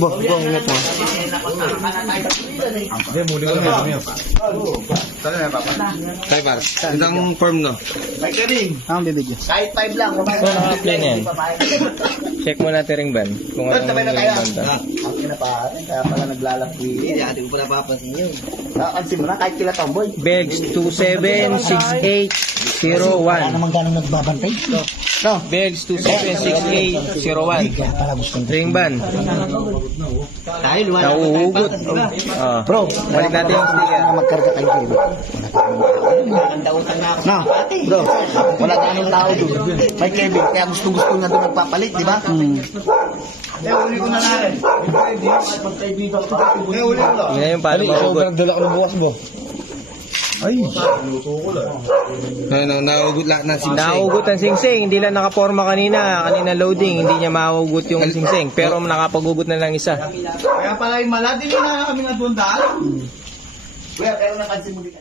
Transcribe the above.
Boh, ingat mo. Hindi, muli ko na yun. Saan na papa? Kay Bar. Isang firm no? May karing. Ang bibigyan. Kahit 5 lang. So, naka-play na yan. Check mo natin ring ban. Kung Doon, anong sabay na ring kaya. banda. Ang kinapare, kaya pala naglalakwi. Hindi, ate ko pala papansin yun. Nakansin mo na, kahit kila tomboy. Begs 276801. Wala namang ganong nagbabantay. No. Begs 276801. Kaya pala gusto Ring ban. Dahil wala. Nauhugot. Bro, balik natin yung sticker. na magkarga kayo dito. No, bro, wala ganong tao doon. May Kevin, kaya gusto-gusto nga doon nagpapalit, di ba? Eh, uli ko na rin. Eh, uli ko lang. Yun na yung paano mahugot. Nagdala ko ng bukas mo. Ay. Ayun, nahugot lahat ng singsing. Nahugot ang singsing. Hindi lang nakaporma kanina. Kanina loading. Hindi niya mahugot yung singsing. Pero nakapaghugot na lang isa. Kaya pala yung mala, din na kami nga doon dahil. Kuya, pero napansin mo din.